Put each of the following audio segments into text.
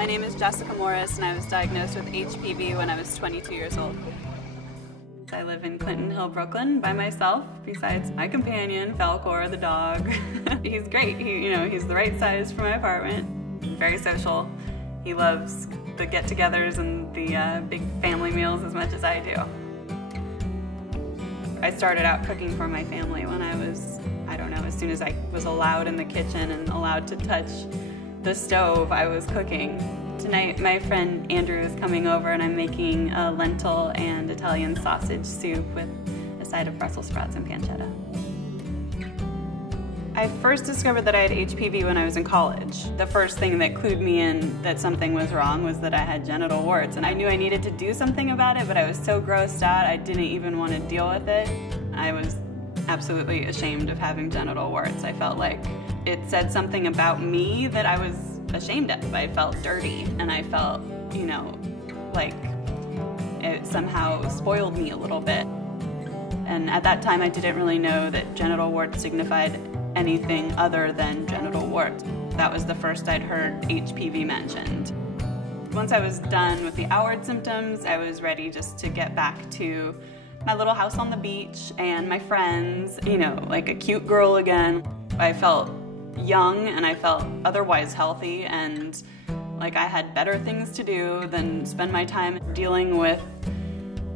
My name is Jessica Morris, and I was diagnosed with HPV when I was 22 years old. I live in Clinton Hill, Brooklyn by myself, besides my companion, Falcor, the dog. He's great. He's the right size for my apartment. Very social. He loves the get-togethers and the big family meals as much as I do. I started out cooking for my family when I was, as soon as I was allowed in the kitchen and allowed to touch the stove, I was cooking. Tonight, my friend Andrew is coming over and I'm making a lentil and Italian sausage soup with a side of Brussels sprouts and pancetta. I first discovered that I had HPV when I was in college. The first thing that clued me in that something was wrong was that I had genital warts, and I knew I needed to do something about it, but I was so grossed out I didn't even want to deal with it. I was absolutely ashamed of having genital warts. I felt like it said something about me that I was ashamed of. I felt dirty, and I felt, like it somehow spoiled me a little bit. And at that time I didn't really know that genital warts signified anything other than genital warts. That was the first I'd heard HPV mentioned. Once I was done with the outward symptoms, I was ready just to get back to my little house on the beach and my friends, like a cute girl again. I felt young and I felt otherwise healthy, and like I had better things to do than spend my time dealing with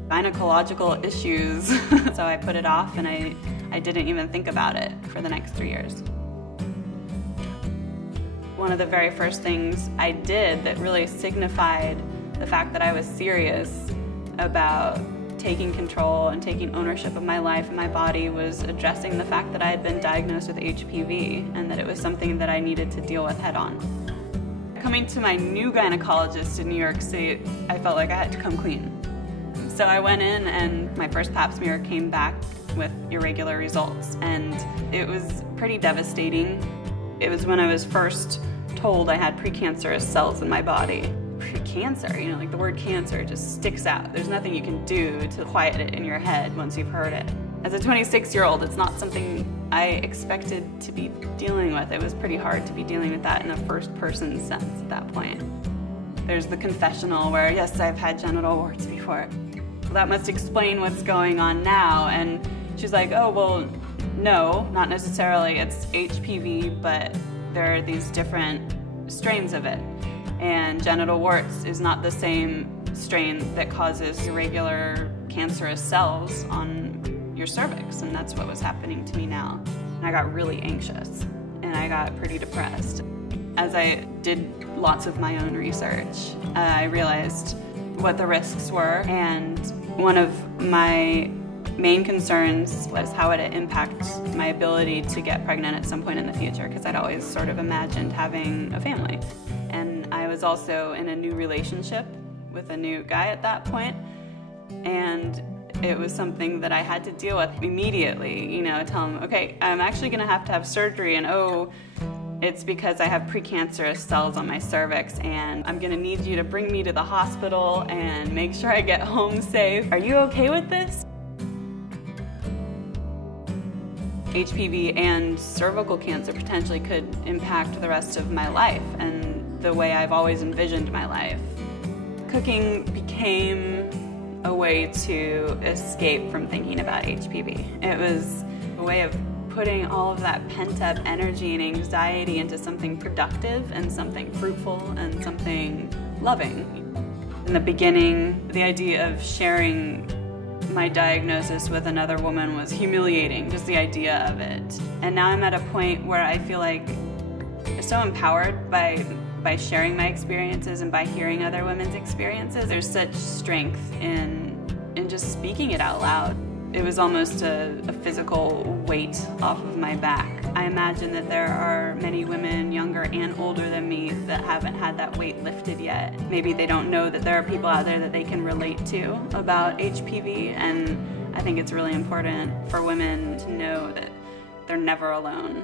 gynecological issues. So I put it off and I didn't even think about it for the next 3 years. One of the very first things I did that really signified the fact that I was serious about taking control and taking ownership of my life and my body was addressing the fact that I had been diagnosed with HPV and that it was something that I needed to deal with head on. Coming to my new gynecologist in New York City, I felt like I had to come clean. So I went in and my first pap smear came back with irregular results, and it was pretty devastating. It was when I was first told I had precancerous cells in my body. Precancer, like the word cancer just sticks out. There's nothing you can do to quiet it in your head once you've heard it. As a 26-year-old, it's not something I expected to be dealing with. It was pretty hard to be dealing with that in a first-person sense at that point. There's the confessional where, yes, I've had genital warts before. Well, that must explain what's going on now. And she's like, oh, well, no, not necessarily. It's HPV, but there are these different strains of it. And genital warts is not the same strain that causes irregular cancerous cells on your cervix, and that's what was happening to me now. And I got really anxious, and I got pretty depressed. As I did lots of my own research, I realized what the risks were, and one of my main concerns was how it would impact my ability to get pregnant at some point in the future, because I'd always sort of imagined having a family. And I was also in a new relationship with a new guy at that point, and it was something that I had to deal with immediately, tell him, okay, I'm actually gonna have to have surgery, and oh, it's because I have precancerous cells on my cervix, and I'm gonna need you to bring me to the hospital and make sure I get home safe. Are you okay with this? HPV and cervical cancer potentially could impact the rest of my life and the way I've always envisioned my life. Cooking became a way to escape from thinking about HPV. It was a way of putting all of that pent-up energy and anxiety into something productive and something fruitful and something loving. In the beginning, the idea of sharing my diagnosis with another woman was humiliating, just the idea of it. And now I'm at a point where I feel like I'm so empowered by sharing my experiences and by hearing other women's experiences. There's such strength in just speaking it out loud. It was almost a physical weight off of my back. I imagine that there are many women, younger and older than me, that haven't had that weight lifted yet. Maybe they don't know that there are people out there that they can relate to about HPV, and I think it's really important for women to know that they're never alone.